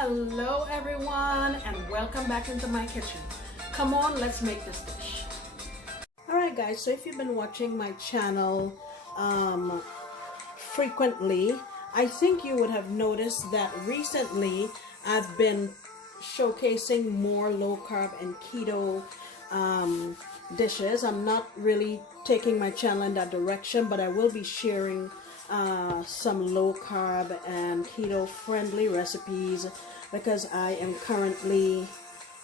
Hello everyone, and welcome back into my kitchen. Come on, let's make this dish. Alright guys, so if you've been watching my channel frequently, I think you would have noticed that recently I've been showcasing more low carb and keto dishes. I'm not really taking my channel in that direction, but I will be sharing some low carb and keto friendly recipes because I am currently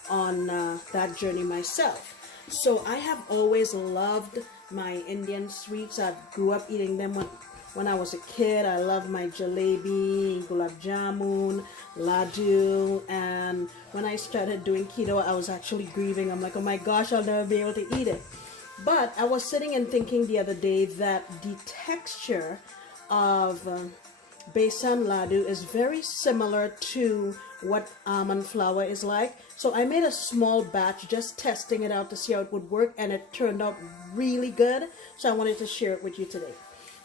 on that journey myself. So I have always loved my Indian sweets. I grew up eating them when I was a kid. I love my jalebi, gulab jamun, ladoo, and when I started doing keto, I was actually grieving. I'm like, oh my gosh, I'll never be able to eat it. But I was sitting and thinking the other day that the texture of besan ladoo is very similar to what almond flour is like. So I made a small batch just testing it out to see how it would work, and it turned out really good. So I wanted to share it with you today.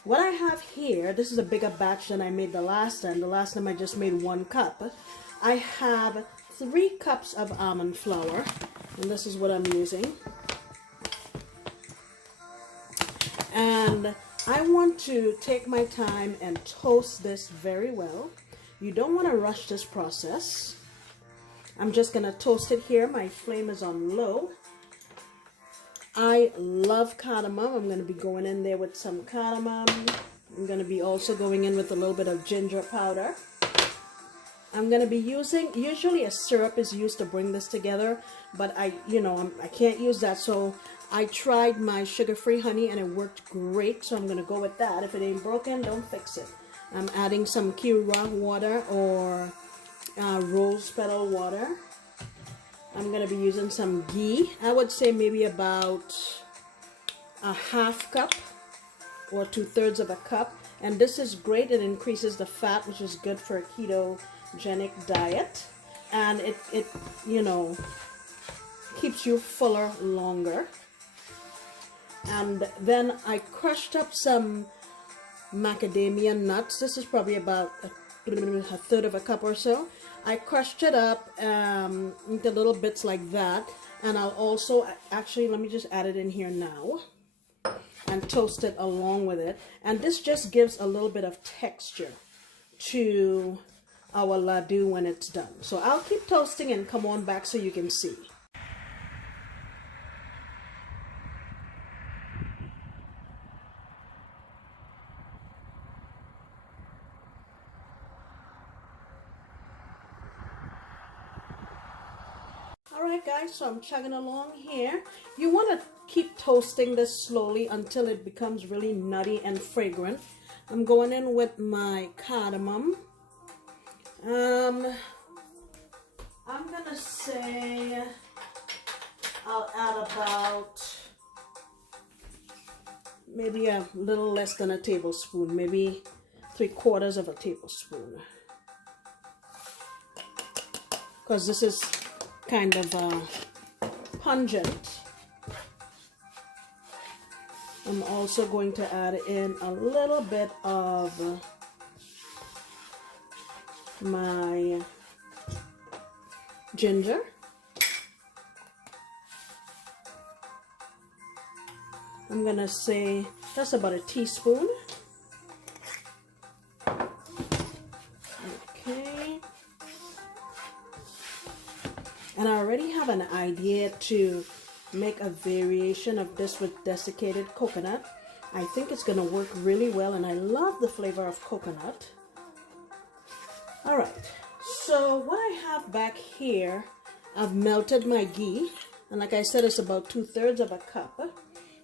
What I have here, this is a bigger batch than I made the last time. The last time I just made 1 cup. I have 3 cups of almond flour, and this is what I'm using. And I want to take my time and toast this very well. You don't want to rush this process. I'm just going to toast it here. My flame is on low. I love cardamom. I'm going to be going in there with some cardamom. I'm going to be also going in with a little bit of ginger powder. I'm going to be using, usually a syrup is used to bring this together, but I can't use that. So I tried my sugar-free honey and it worked great. So I'm going to go with that. If it ain't broken, don't fix it. I'm adding some kiura water or rose petal water. I'm going to be using some ghee. I would say maybe about a half cup or 2/3 of a cup. And this is great. It increases the fat, which is good for a ketogenic diet. And it keeps you fuller longer. And then I crushed up some macadamia nuts. This is probably about a 1/3 of a cup or so. I crushed it up into little bits like that, and I'll also actually, let me just add it in here now and toast it along with it. And this just gives a little bit of texture to our ladoo when it's done. So I'll keep toasting and come on back so you can see. Alright guys, so I'm chugging along here. You want to keep toasting this slowly until it becomes really nutty and fragrant. I'm going in with my cardamom. I'm gonna say I'll add about maybe a little less than a tablespoon, maybe 3/4 of a tablespoon, because this is kind of pungent. I'm also going to add in a little bit of my ginger. I'm gonna say that's about a teaspoon. Okay. And I already have an idea to make a variation of this with desiccated coconut. I think it's going to work really well, and I love the flavor of coconut. Alright, so what I have back here, I've melted my ghee, and like I said, it's about 2/3 of a cup.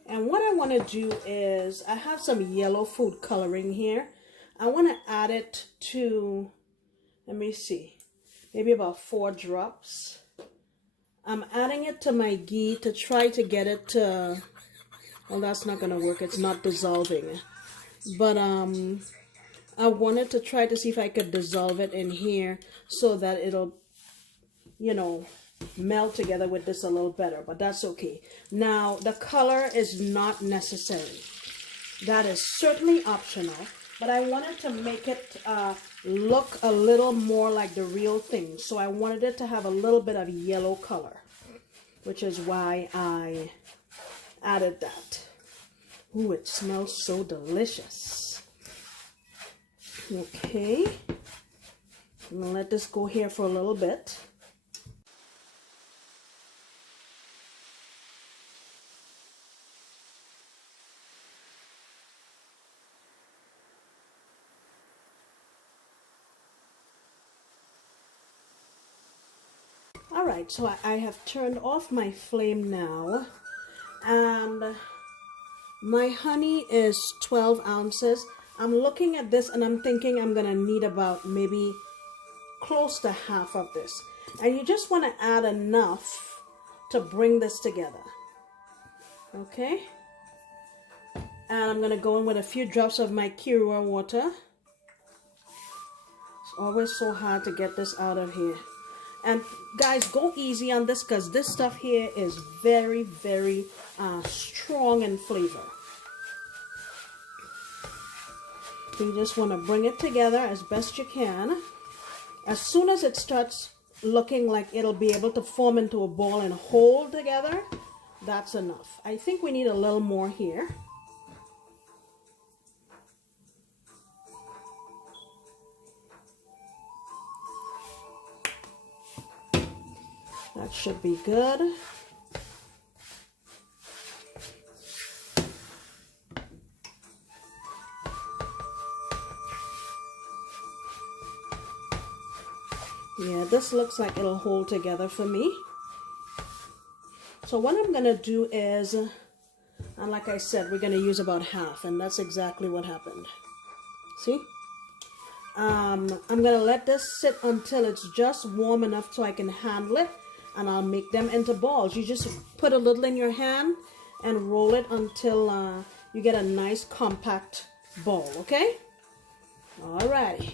And what I want to do is, I have some yellow food coloring here. I want to add it to, let me see, maybe about 4 drops. I'm adding it to my ghee to try to get it to, well, that's not going to work. It's not dissolving. But I wanted to try to see if I could dissolve it in here so that it'll, melt together with this a little better. But that's okay. Now, the color is not necessary. That is certainly optional. But I wanted to make it look a little more like the real thing. So I wanted it to have a little bit of yellow color, which is why I added that. Ooh, it smells so delicious. Okay, I'm gonna let this go here for a little bit. Alright, so I have turned off my flame now, and my honey is 12 ounces. I'm looking at this and I'm thinking I'm gonna need about maybe close to half of this. And you just want to add enough to bring this together. Okay? And I'm gonna go in with a few drops of my Keurig water. It's always so hard to get this out of here. And guys, go easy on this because this stuff here is very, very strong in flavor. So you just want to bring it together as best you can. As soon as it starts looking like it'll be able to form into a ball and hold together, that's enough. I think we need a little more here. That should be good. Yeah, this looks like it'll hold together for me. So what I'm gonna do is, and like I said, we're gonna use about half, and that's exactly what happened. See? I'm gonna let this sit until it's just warm enough so I can handle it, and I'll make them into balls. You just put a little in your hand and roll it until you get a nice compact ball, okay? Alrighty.